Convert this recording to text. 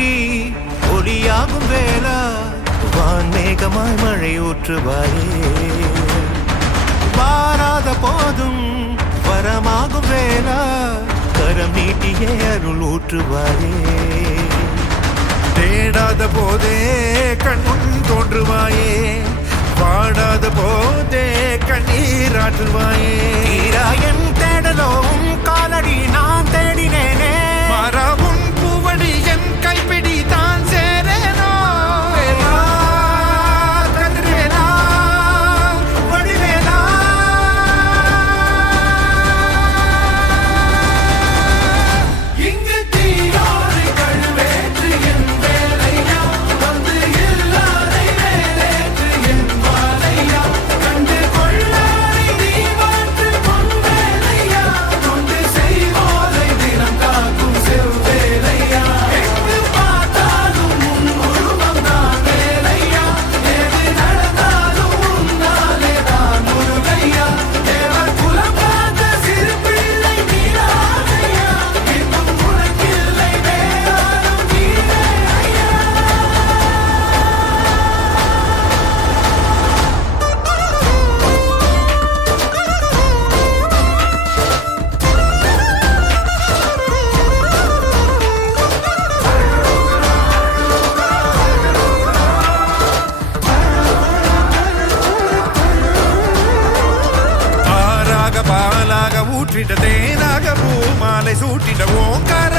தோன்றி ஒளியாகும் வேளா வான்மேகமாய் மழை ஊற்றுவாயே வாராத போதும் வரமாகும் வேளா கரம் நீட்டியே அருள் ஊற்றுவாயே தேடாத போதே கண்முன் தோன்றுவாயே பாடாத போதே கண்ணீராற்றுவாயே என் தேடலும் காலடி நான் தேடினேனே மாறாவும் பூவடி என் கைப்பிடி தான் சேரேனோ கதிரேனா வடிவேலா இங்கு தீயோடு கழுவேற்று என் வேலையா வந்து இல்லாதை வேலேற்று என் வாழையா கண்டு கொள்ளாரை நீ மாற்று பொன் வேலையா கொண்டு செய்வோரை தினம் காக்கும் செவ்வேலையா எங்கு பார்த்தாலும் உன் உருவம் தான் வேலையா எது நடந்தாலும் உன்னாலே தான் முருகையா தேவர் குலம் பார்த்த சிறு பிள்ளை நீராதையா இன்னும் உனக்கில்லை வேறாரும் நீரே ஐயா ஆறாக பாலாக ஊற்றிட தேனாக பூமாலை சூட்டிட ஓங்கார